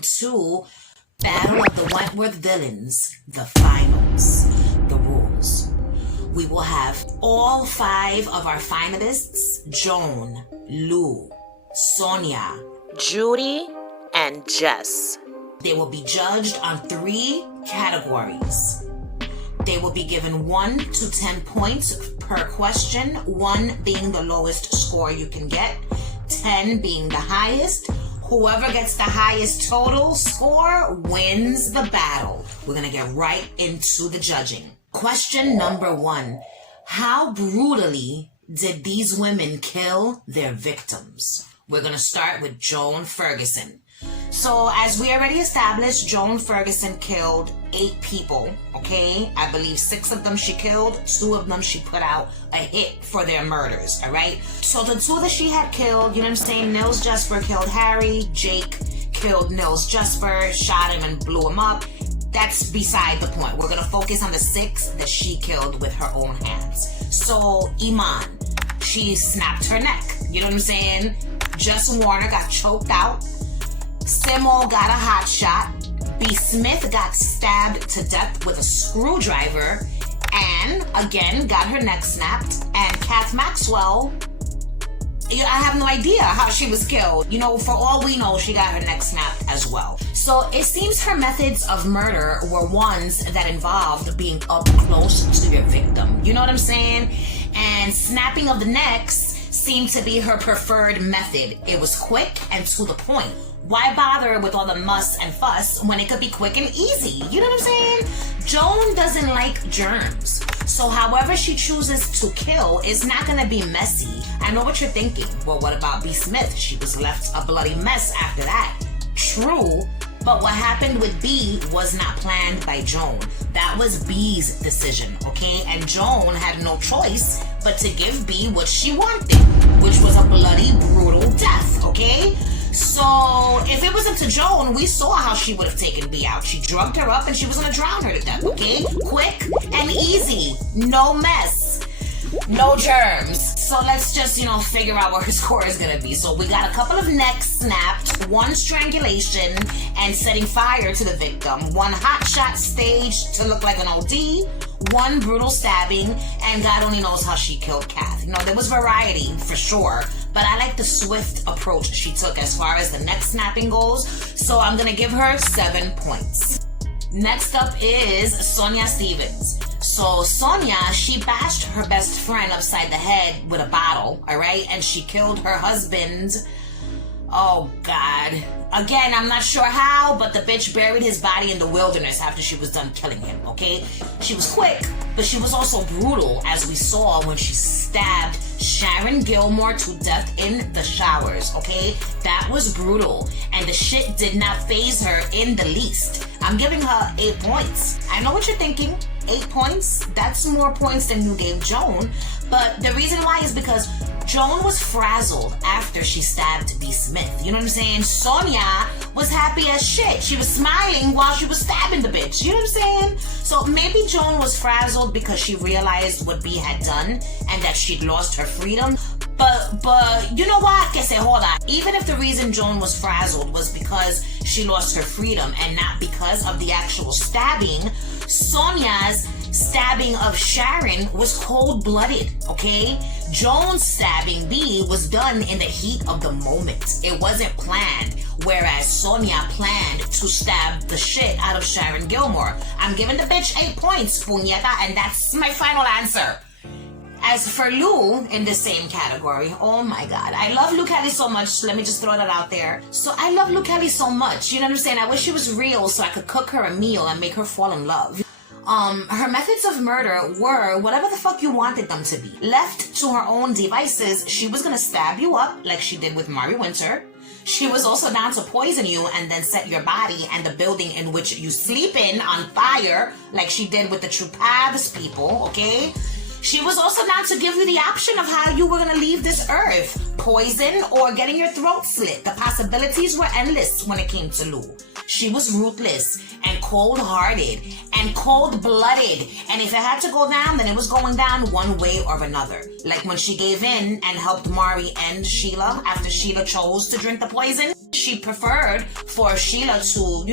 round 2, Battle of the Wentworth Villains, the finals. The rules. We will have all 5 of our finalists, Joan, Lou, Sonia, Judy, and Jess. They will be judged on 3 categories. They will be given 1 to 10 points per question, 1 being the lowest score you can get, 10 being the highest. Whoever gets the highest total score wins the battle. We're going to get right into the judging. Question number 1. How brutally did these women kill their victims? We're going to start with Joan Ferguson. So, as we already established, Joan Ferguson killed 8 people, okay? I believe 6 of them she killed, 2 of them she put out a hit for their murders, all right? So, the 2 that she had killed, you know what I'm saying? Nils Jesper killed Harry, Jake killed Nils Jesper, shot him and blew him up. That's beside the point. We're going to focus on the 6 that she killed with her own hands. So, Iman, she snapped her neck, you know what I'm saying? Jess Warner got choked out. Simo got a hot shot. B. Smith got stabbed to death with a screwdriver and, again, got her neck snapped. And Kath Maxwell, I have no idea how she was killed. You know, for all we know, she got her neck snapped as well. So it seems her methods of murder were ones that involved being up close to your victim. You know what I'm saying? And snapping of the necks seemed to be her preferred method. It was quick and to the point. Why bother with all the muss and fuss when it could be quick and easy? You know what I'm saying? Joan doesn't like germs. So however she chooses to kill is not going to be messy. I know what you're thinking. Well, what about B. Smith? She was left a bloody mess after that. True, but what happened with B was not planned by Joan. That was B's decision, okay? And Joan had no choice but to give B what she wanted, which was a bloody, brutal death, okay? So, if it was up to Joan, we saw how she would have taken B out. She drugged her up and she was going to drown her to death, okay? Quick and easy. No mess. No germs. So let's just, figure out what her score is going to be. So we got a couple of necks snapped, 1 strangulation and setting fire to the victim, 1 hot shot staged to look like an OD, 1 brutal stabbing, and God only knows how she killed Kath. There was variety for sure, but I like the swift approach she took as far as the neck snapping goes, so I'm going to give her 7 points. Next up is Sonia Stevens. So Sonia, she bashed her best friend upside the head with a bottle, all right? And she killed her husband. Oh, God. Again, I'm not sure how, but the bitch buried his body in the wilderness after she was done killing him, okay? She was quick, but she was also brutal, as we saw when she stabbed Sharon Gilmore to death in the showers, okay? That was brutal, and the shit did not faze her in the least. I'm giving her 8 points. I know what you're thinking. 8 points? That's more points than you gave Joan. But the reason why is because Joan was frazzled after she stabbed B. Smith. You know what I'm saying? Sonia was happy as shit. She was smiling while she was stabbing the bitch. You know what I'm saying? So maybe Joan was frazzled because she realized what B had done and that she'd lost her freedom. But you know what? Que se joda. Even if the reason Joan was frazzled was because she lost her freedom and not because of the actual stabbing, Sonia's stabbing of Sharon was cold-blooded, okay? Joan's stabbing B was done in the heat of the moment. It wasn't planned, whereas Sonia planned to stab the shit out of Sharon Gilmore. I'm giving the bitch 8 points, puñeta, and that's my final answer. As for Lou, in the same category, oh my God, I love Lou Kelly so much. Let me just throw that out there. So I love Lou Kelly so much, you know what I'm saying? I wish she was real so I could cook her a meal and make her fall in love. Her methods of murder were whatever the fuck you wanted them to be. Left to her own devices, she was gonna stab you up like she did with Mari Winter. She was also down to poison you and then set your body and the building in which you sleep in on fire like she did with the True Paths people, okay? She was also down to give you the option of how you were going to leave this earth. Poison or getting your throat slit. The possibilities were endless when it came to Lou. She was ruthless and cold-hearted and cold-blooded. And if it had to go down, then it was going down one way or another. Like when she gave in and helped Mari end Sheila after Sheila chose to drink the poison. She preferred for Sheila to,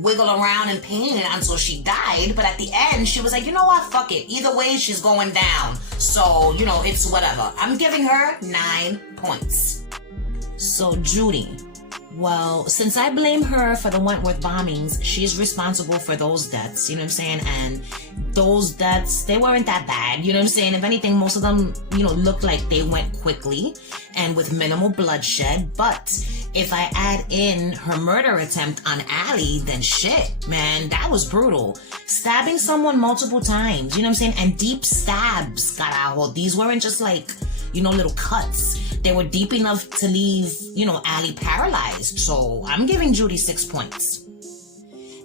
wiggle around in pain until she died. But at the end, she was like, you know what? Fuck it. Either way, she's going down. So, it's whatever. I'm giving her 9 points. So, Judy. Well, since I blame her for the Wentworth bombings, she's responsible for those deaths, you know what I'm saying? And those deaths, they weren't that bad, you know what I'm saying? If anything, most of them, looked like they went quickly and with minimal bloodshed. But if I add in her murder attempt on Allie, then shit, man, that was brutal. Stabbing someone multiple times, you know what I'm saying? And deep stabs, carajo. These weren't just like, little cuts. They were deep enough to leave, Allie paralyzed. So I'm giving Judy 6 points.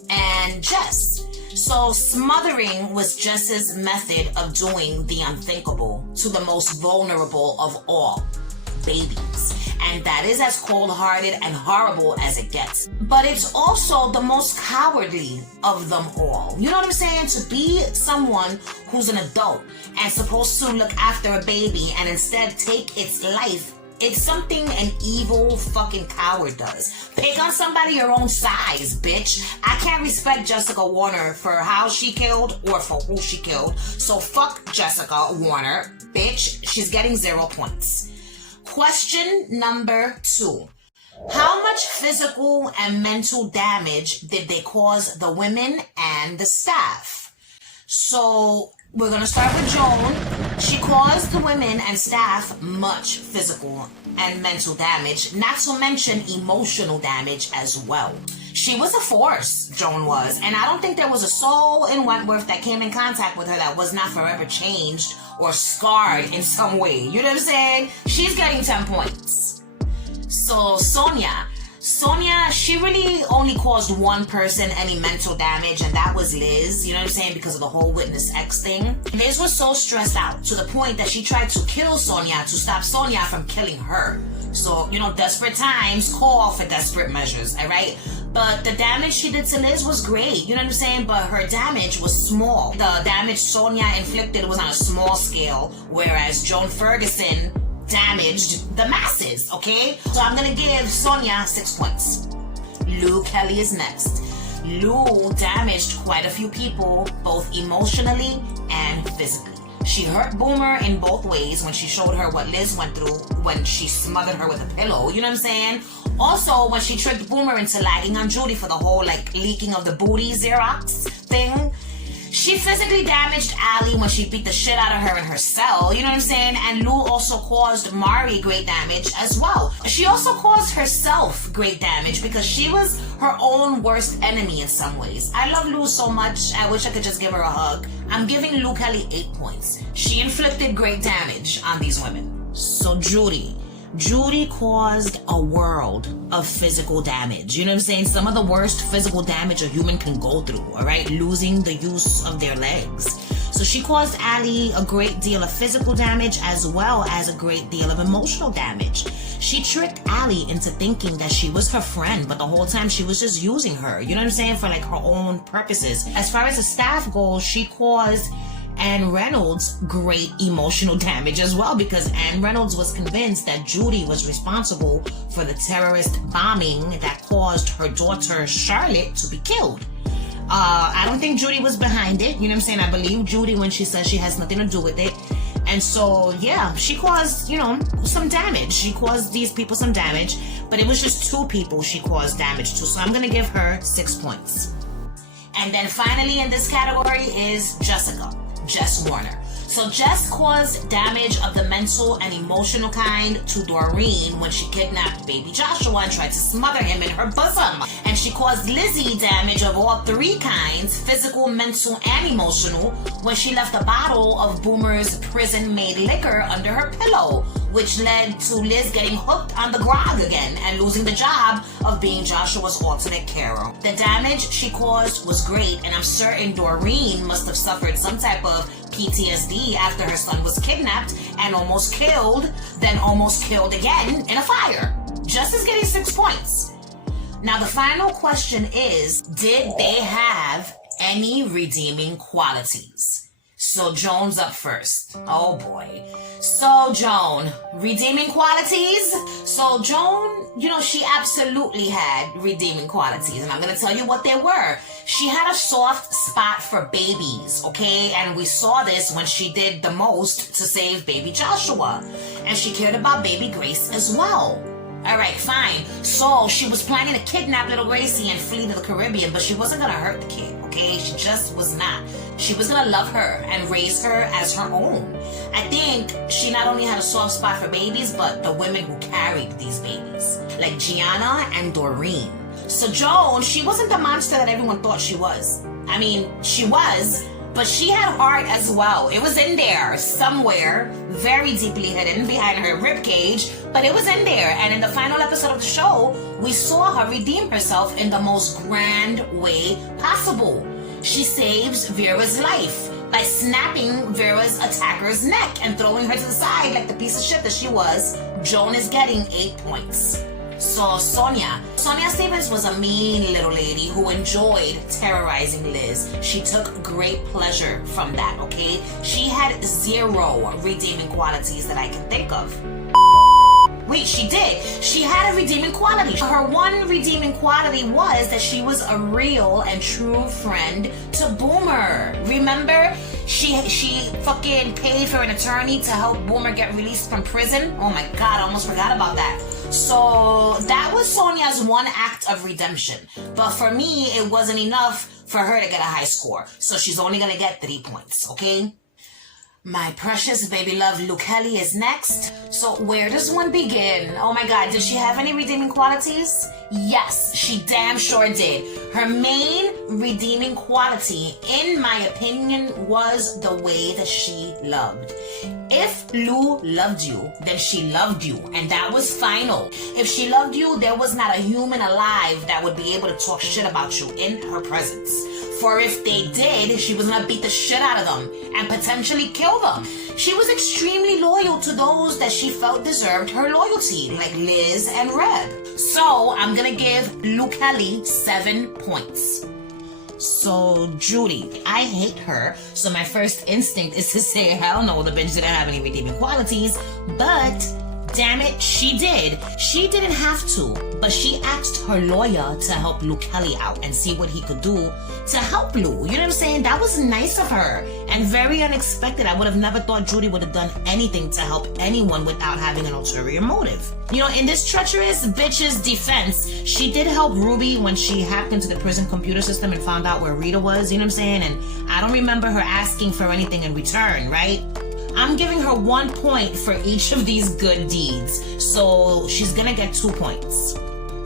And Jess. So smothering was Jess's method of doing the unthinkable to the most vulnerable of all, babies. And that is as cold-hearted and horrible as it gets. But it's also the most cowardly of them all. You know what I'm saying? To be someone who's an adult and supposed to look after a baby and instead take its life, it's something an evil fucking coward does. Pick on somebody your own size, bitch. I can't respect Jessica Warner for how she killed or for who she killed. So fuck Jessica Warner, bitch. She's getting 0 points. Question number 2. How much physical and mental damage did they cause the women and the staff? So we're going to start with Joan. She caused the women and staff much physical and mental damage, not to mention emotional damage as well. She was a force, Joan was, and I don't think there was a soul in Wentworth that came in contact with her that was not forever changed or scarred in some way. You know what I'm saying? She's getting 10 points. So Sonia, she really only caused one person any mental damage, and that was Liz, you know what I'm saying, because of the whole Witness X thing. Liz was so stressed out to the point that she tried to kill Sonia to stop Sonia from killing her. So, desperate times call for desperate measures, all right? But the damage she did to Liz was great, you know what I'm saying? But her damage was small. The damage Sonia inflicted was on a small scale, whereas Joan Ferguson damaged the masses, okay? So I'm gonna give Sonia 6 points. Lou Kelly is next. Lou damaged quite a few people, both emotionally and physically. She hurt Boomer in both ways when she showed her what Liz went through when she smothered her with a pillow, you know what I'm saying? Also, when she tricked Boomer into lagging on Judy for the whole, leaking of the booty Xerox thing. She physically damaged Allie when she beat the shit out of her in her cell, you know what I'm saying? And Lou also caused Mari great damage as well. She also caused herself great damage because she was her own worst enemy in some ways. I love Lou so much, I wish I could just give her a hug. I'm giving Lou Kelly 8 points. She inflicted great damage on these women. So Judy caused a world of physical damage. You know what I'm saying? Some of the worst physical damage a human can go through, all right? Losing the use of their legs. So she caused Allie a great deal of physical damage as well as a great deal of emotional damage. She tricked Allie into thinking that she was her friend, but the whole time she was just using her, you know what I'm saying, for her own purposes. As far as the staff goes, she caused Anne Reynolds great emotional damage as well, because Anne Reynolds was convinced that Judy was responsible for the terrorist bombing that caused her daughter Charlotte to be killed. I don't think Judy was behind it, you know what I'm saying? I believe Judy when she says she has nothing to do with it. And so, yeah, she caused, some damage. She caused these people some damage, but it was just 2 people she caused damage to. So I'm going to give her 6 points. And then finally in this category is Jess Warner. So Jess caused damage of the mental and emotional kind to Doreen when she kidnapped baby Joshua and tried to smother him in her bosom. And she caused Lizzie damage of all 3 kinds, physical, mental, and emotional, when she left a bottle of Boomer's prison-made liquor under her pillow, which led to Liz getting hooked on the grog again and losing the job of being Joshua's alternate carer. The damage she caused was great, and I'm certain Doreen must have suffered some type of PTSD after her son was kidnapped and almost killed, then almost killed again in a fire. Jess is getting 6 points. Now the final question is, did they have any redeeming qualities? So Joan's up first. Oh boy. So Joan, redeeming qualities? So Joan, she absolutely had redeeming qualities. And I'm going to tell you what they were. She had a soft spot for babies, okay? And we saw this when she did the most to save baby Joshua. And she cared about baby Grace as well. All right, fine. So she was planning to kidnap little Gracie and flee to the Caribbean, but she wasn't going to hurt the kid, okay? She just was not. She was going to love her and raise her as her own. I think she not only had a soft spot for babies, but the women who carried these babies, like Gianna and Doreen. So Joan, she wasn't the monster that everyone thought she was. I mean, she was, but she had heart as well. It was in there somewhere, very deeply hidden behind her ribcage, but it was in there. And in the final episode of the show, we saw her redeem herself in the most grand way possible. She saves Vera's life by snapping Vera's attacker's neck and throwing her to the side like the piece of shit that she was. Joan is getting 8 points. So Sonia Stevens was a mean little lady who enjoyed terrorizing Liz. She took great pleasure from that, okay? She had 0 redeeming qualities that I can think of. Wait, she did. She had a redeeming quality. Her one redeeming quality was that she was a real and true friend to Boomer. Remember? She fucking paid for an attorney to help Boomer get released from prison. Oh my God, I almost forgot about that. So that was Sonia's one act of redemption. But for me, it wasn't enough for her to get a high score. So she's only gonna get 3 points, okay? My precious baby love Luke Kelly is next. So where does one begin? Oh my God, did she have any redeeming qualities? Yes, she damn sure did. Her main redeeming quality, in my opinion, was the way that she loved. If Lou loved you, then she loved you, and that was final. If she loved you, there was not a human alive that would be able to talk shit about you in her presence. For if they did, she was gonna beat the shit out of them and potentially kill them. She was extremely loyal to those that she felt deserved her loyalty, like Liz and Reb. So I'm gonna give Lou Kelly 7 points. So Judy, I hate her, so my first instinct is to say hell no, the bitch didn't have any redeeming qualities, but damn it, she did. She didn't have to, but she asked her lawyer to help Lou Kelly out and see what he could do to help Lou. You know what I'm saying? That was nice of her and very unexpected. I would have never thought Judy would have done anything to help anyone without having an ulterior motive. In this treacherous bitch's defense, she did help Ruby when she hacked into the prison computer system and found out where Rita was, you know what I'm saying? And I don't remember her asking for anything in return, right? I'm giving her 1 point for each of these good deeds, so she's gonna get 2 points.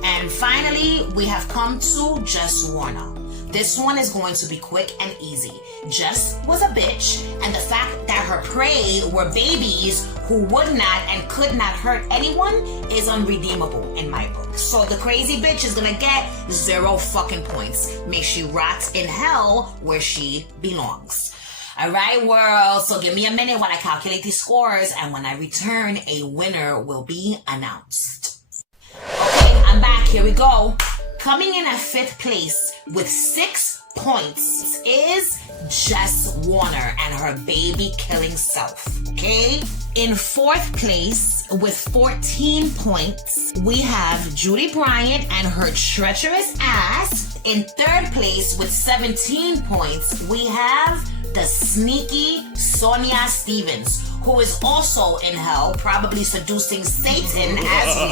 And finally, we have come to Jess Warner. This one is going to be quick and easy. Jess was a bitch, and the fact that her prey were babies who would not and could not hurt anyone is unredeemable in my book. So the crazy bitch is gonna get 0 fucking points. May she rot in hell where she belongs. All right, world, so give me a minute while I calculate these scores, and when I return, a winner will be announced. Okay, I'm back. Here we go. Coming in at 5th place with 6 points is Jess Warner and her baby-killing self, okay? In 4th place with 14 points, we have Judy Bryant and her treacherous ass. In 3rd place with 17 points, we have the sneaky Sonia Stevens, who is also in hell, probably seducing Satan as we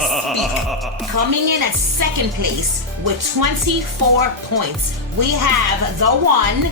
speak. Coming in at 2nd place with 24 points, we have the one,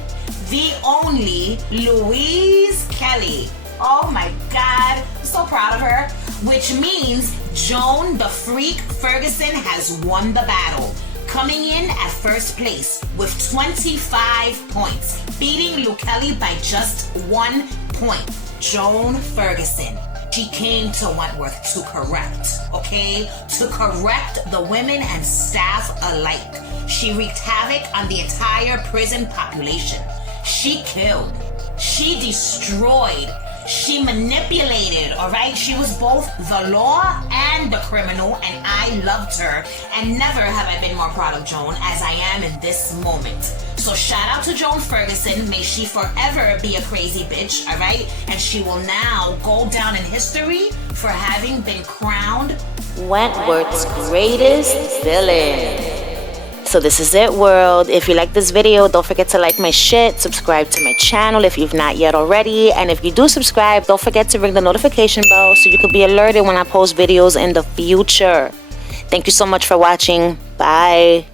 the only Louise Kelly. Oh my God, I'm so proud of her. Which means Joan the Freak Ferguson has won the battle. Coming in at 1st place with 25 points, beating Lou Kelly by just 1 point. Joan Ferguson. She came to Wentworth to correct, okay? To correct the women and staff alike. She wreaked havoc on the entire prison population. She killed. She destroyed. She manipulated, all right? She was both the law and the criminal, and I loved her. And never have I been more proud of Joan as I am in this moment. So shout out to Joan Ferguson. May she forever be a crazy bitch, all right? And she will now go down in history for having been crowned Wentworth's Greatest Villain. So this is it, world. If you like this video, don't forget to like my shit, subscribe to my channel if you've not yet already, and if you do subscribe, don't forget to ring the notification bell so you can be alerted when I post videos in the future. Thank you so much for watching. Bye.